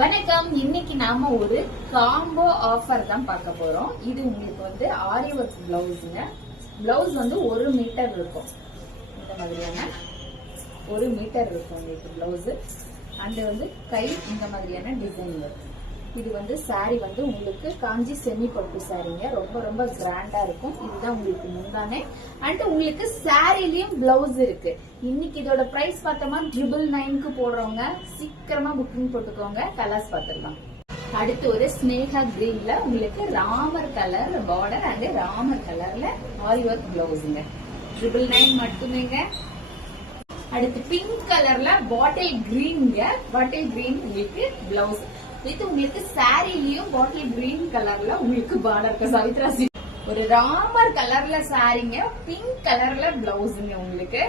வணக்கம். இன்னைக்கு நாம ஒரு காம்போ ஆஃபர் தான் பார்க்க போறோம். இது உங்களுக்கு வந்து ஆரி ஒர்க் பிளவுஸ்ங்க. பிளவுஸ் வந்து 1 மீட்டர் இருக்கும். இந்த மாதிரியான 1 மீட்டர் இருக்கும் உங்களுக்கு பிளவுஸ். அண்ட் வந்து கை இந்த மாதிரியான டிசைன் வரும். இது வந்து சாரி வந்து உங்களுக்கு காஞ்சி செமி பட்டு சாரிங்க. ரொம்ப ரொம்ப கிராண்டா இருக்கும். இதுதான் உங்களுக்கு முந்தானே. அண்ட் உங்களுக்கு சாரிலயும் பிளவுஸ் இருக்கு. இன்னைக்கு இதோட பிரைஸ் பார்த்தோமா 999க்கு போடுறவங்க சீக்கிரமா புக்கிங் போட்டுக்கோங்க. கலர்ஸ் பார்த்துடலாம். அடுத்து ஒரு ஸ்னேகா கிரீன்ல உங்களுக்கு Ramar colour border and Ramar கலர்ல ஆரி ஒர்க் பிளவுஸ்ங்க. 999 மட்டுமேங்க. அடுத்து பிங்க் கலர்ல பாட்டில் கிரீன்ங்க. பாட்டில் கிரீன் உங்களுக்கு பிளவுஸ். இது உங்களுக்கு சாரிலயும் பாட்டில் கிரீன் கலர்ல உங்களுக்கு பார்டர் சவித்ரா ஒரு ராமர் கலர்ல சாரிங்க. பிங்க் கலர்ல பிளவுஸ்ங்க. உங்களுக்கு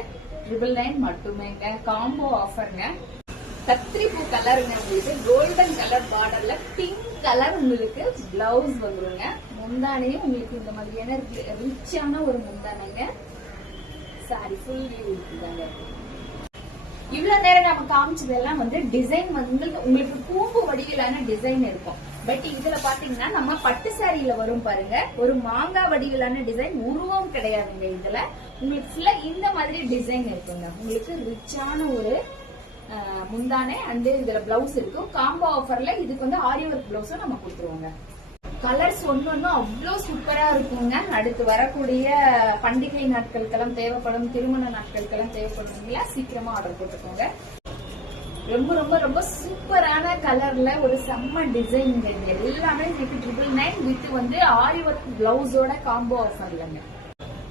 999 மட்டுமேங்க. காம்போ ஆஃபர்ங்க. கத்திரிப்பூ கலருங்க. உங்களுக்கு கோல்டன் கலர் பார்டர்ல பிங்க் கலர் உங்களுக்கு பிளவுஸ் வந்துருங்க. முந்தானையும் உங்களுக்கு இந்த மாதிரியான ரிச்சான ஒரு முந்தானைங்க. சாரி ஃபுல் வியூ இருக்குதாங்க. இவ்வளவு நேரம் நம்ம காமிச்சதெல்லாம் வந்து டிசைன் வந்து உங்களுக்கு பூம்பு வடிவிலான டிசைன் இருக்கும். பட் இதுல பாத்தீங்கன்னா நம்ம பட்டு சாரியில வரும் பாருங்க, ஒரு மாங்காய் வடிவிலான டிசைன். உருவம் கிடையாதுங்க. இதுல உங்களுக்கு ஃபுல்லா இந்த மாதிரி டிசைன் இருக்குங்க. உங்களுக்கு ரிச்சான ஒரு முந்தானே அண்ட் இதுல பிளவுஸ் இருக்கும். காம்போ ஆஃபர்ல இதுக்கு வந்து ஆரி ஒர்க் பிளவுஸும் நம்ம கொடுத்துருவோங்க. கலர்ஸ் ஒன்னொன்னும் அவ்வளவு சூப்பரா இருக்குங்க. அடுத்து வரக்கூடிய பண்டிகை நாட்களுக்கெல்லாம் தேவைப்படும், திருமண நாட்களுக்கெல்லாம் தேவைப்படுறீங்களா, சீக்கிரமா ஆர்டர் போட்டுக்கோங்க. ரொம்ப ரொம்ப ரொம்ப சூப்பரான கலர்ல ஒரு செம்ம டிசைன். எல்லாமே 999 வித் வந்து ஆரி ஒர்க் பிளவுஸோட காம்போ ஆஃபர்லங்க.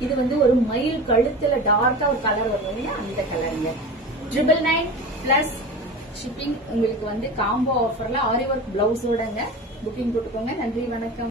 இது வந்து ஒரு மயில் கழுத்துல டார்க்கா ஒரு கலர் வரும், அந்த கலருங்க. 999 பிளஸ் ஷிப்பிங் உங்களுக்கு வந்து காம்போ ஆஃபர்ல ஆரி ஒர்க் பிளவுஸோடங்க. புக்கிங் போட்டுக்கோங்க. நன்றி, வணக்கம்.